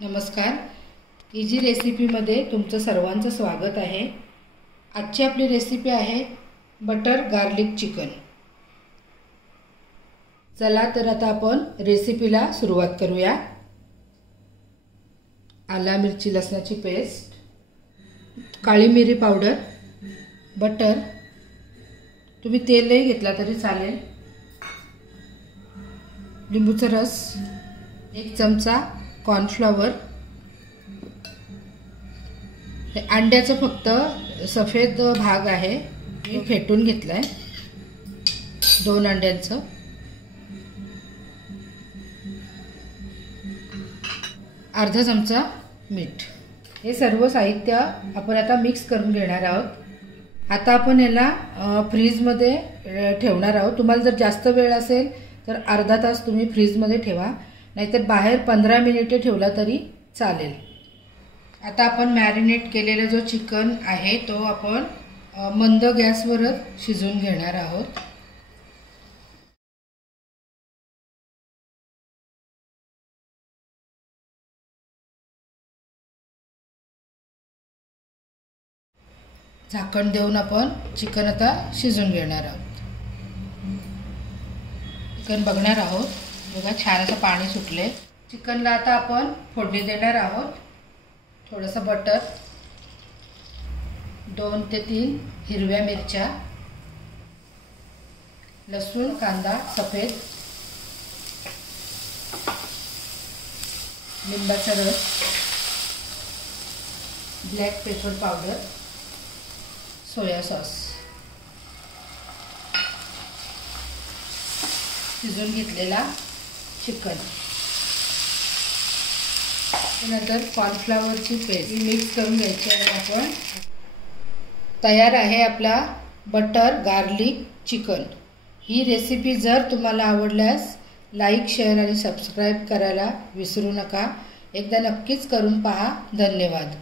नमस्कार. इजी रेसिपीमध्ये तुमचं सर्वांचं स्वागत आहे. आजची आपली रेसिपी आहे बटर गार्लिक चिकन. चला तर आता आपण रेसिपीला सुरुवात करूया. आला मिरची लसणाची पेस्ट, काळी मिरी पावडर, बटर, तुम्ही तेलही घेतला तरी चालेल, लिंबूचा रस, 1 चमचा कॉर्नफ्लॉवर, अंड्याचा फक्त सफेद भाग आहे मी फेटून घेतलाय, 2 अंड्यांचं, अर्धा चमचा मीठ. हे सर्व साहित्य आपण आता मिक्स करून घेणार आहोत. आता आपण याला फ्रीजमध्ये ठेवणार आहोत. तुम्हाला जर जास्त वेळ असेल तर अर्धा तास तुम्ही फ्रीजमध्ये ठेवा, नाहीतर बाहेर 15 मिनिटे ठेवला तरी चालेल. आता आपण मॅरिनेट केलेला जो चिकन आहे तो आपण मंद गॅसवरच शिजवून घेणार आहोत. झाकण देऊन आपण चिकन आता शिजवून घेणार आहोत. चिकन बघणार आहोत. बघा छान असं पाणी सुटले. चिकनला आता आपण फोडणी देणार आहोत. थोडंसं बटर, 2 ते 3 हिरव्या मिरच्या, लसूण, कांदा सफेद, लिंबाचा रस, black pepper powder, soya sauce, शिजवून घेतलेला चिकन, नंतर कॉर्नफ्लॉवरची पेस्ट मिक्स करून घ्यायची आहे. आपण तयार आहे आपला बटर गार्लिक चिकन. ही रेसिपी जर तुम्हाला आवडल्यास लाईक, शेअर आणि सबस्क्राईब करायला विसरू नका. एकदा नक्कीच करून पहा. धन्यवाद.